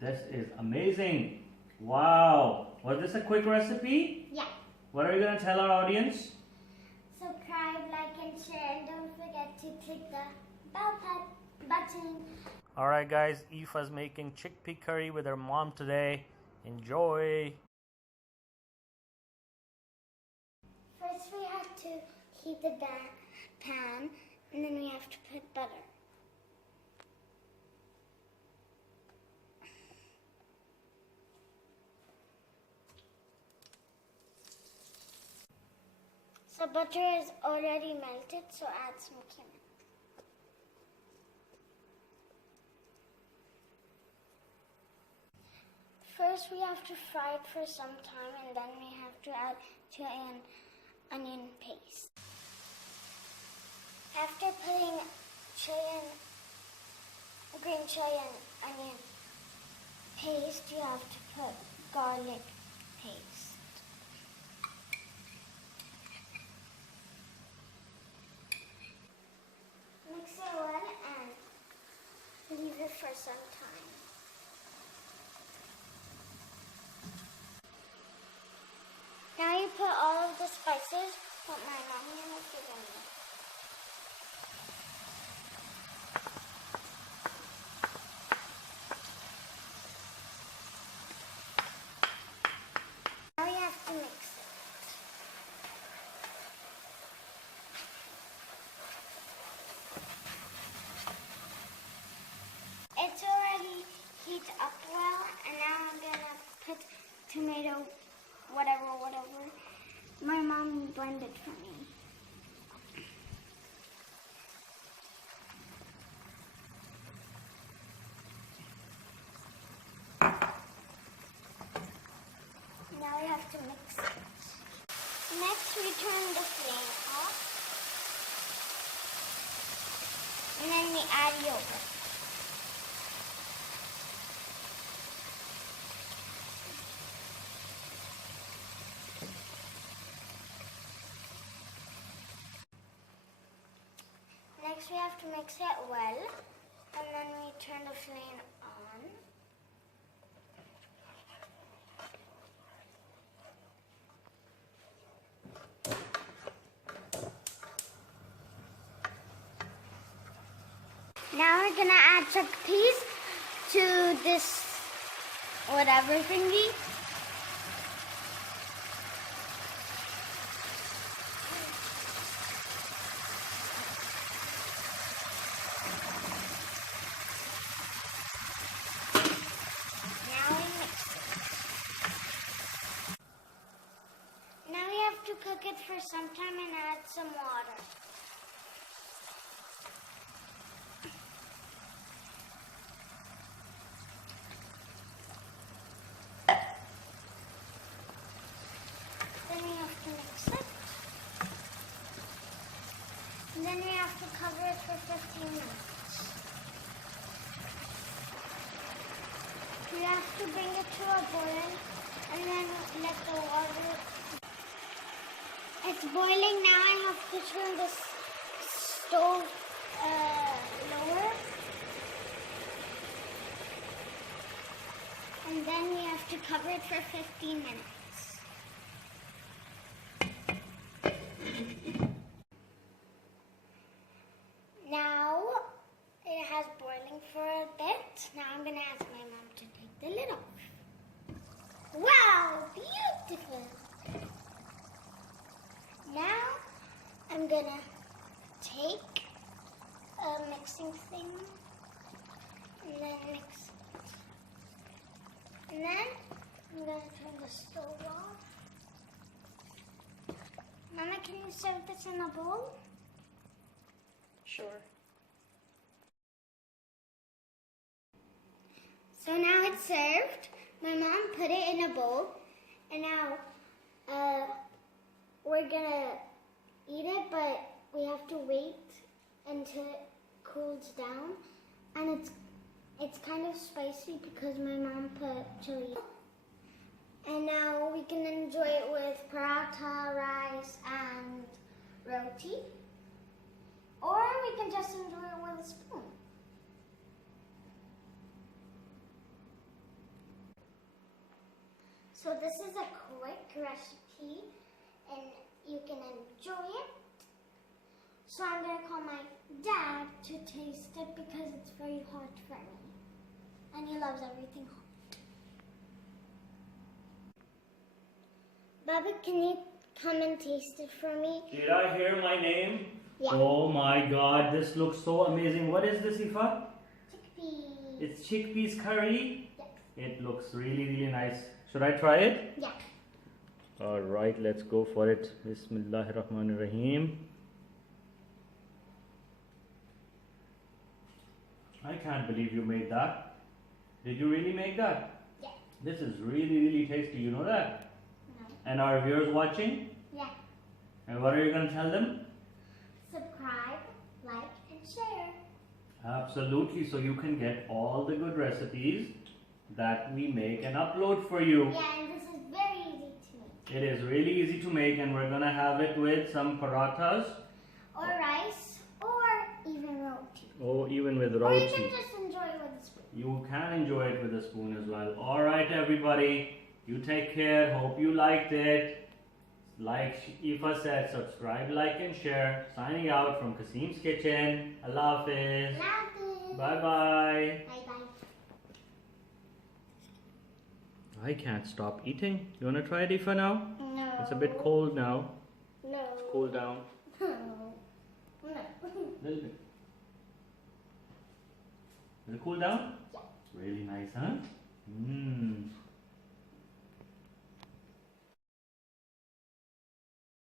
This is amazing. Wow. Was this a quick recipe? Yeah. What are you going to tell our audience? Subscribe, like, and share, and don't forget to click the bell button. Alright guys, Aoife's making chickpea curry with her mom today. Enjoy! First we have to heat the pan, and then we have to put butter. So butter is already melted, so add some cumin. First we have to fry it for some time, and then we have to add to an onion paste. After putting green chili and onion paste, you have to put garlic paste. Mix it well and leave it for some time. Now you put all of the spices that my mom has given me. Now you have to mix it. It's already heated up well, and now I'm gonna put tomato, whatever. My mom blended for me. Now we have to mix it. Next, we turn the flame off, and then we add yogurt. Next we have to mix it well, and then we turn the flame on. Now we're gonna add chickpeas to this whatever thingy. Cook it for some time and add some water. Then we have to mix it. And then we have to cover it for 15 minutes. We have to bring it to a boil and then let the water. It's boiling now. I have to turn the stove lower. And then we have to cover it for 15 minutes. Now it has boiling for a bit. Now I'm going to ask my mom to take the lid off. Wow, beautiful. Now I'm gonna take a mixing thing and then mix it. And then I'm gonna turn the stove off. Mama, can you serve this in a bowl? Sure. So now it's served. My mom put it in a bowl, and now we're gonna eat it, but we have to wait until it cools down. And it's kind of spicy because my mom put chili. And now we can enjoy it with paratha, rice, and roti. Or we can just enjoy it with a spoon. So this is a quick recipe and you can enjoy it. So I'm going to call my dad to taste it because it's very hot for me. And he loves everything hot. Baba, can you come and taste it for me? Did I hear my name? Yeah. Oh my god, this looks so amazing. What is this, Ifa? Chickpeas. It's chickpeas curry? Yes. It looks really, really nice. Should I try it? Yeah. Alright, let's go for it. Bismillahirrahmanirrahim. I can't believe you made that. Did you really make that? Yeah. This is really, really tasty. You know that? No. And our viewers watching? Yeah. And what are you going to tell them? Subscribe, like, and share. Absolutely. So you can get all the good recipes that we make and upload for you. Yeah, and this is very easy to make. It is really easy to make, and we're going to have it with some parathas. Or rice, or even roti. Oh, even with Or you roti. can just enjoy it with a spoon. You can enjoy it with a spoon as well. Alright everybody, you take care. Hope you liked it. Like Ifa said, subscribe, like and share. Signing out from Kasim's Kitchen. Allah Hafiz. Love it. Bye bye. Bye bye. I can't stop eating. You want to try it, Ifa, now? No. It's a bit cold now. No. Cool down. No. No. Little bit. Is it cool down? Yeah. Really nice, huh? Mmm.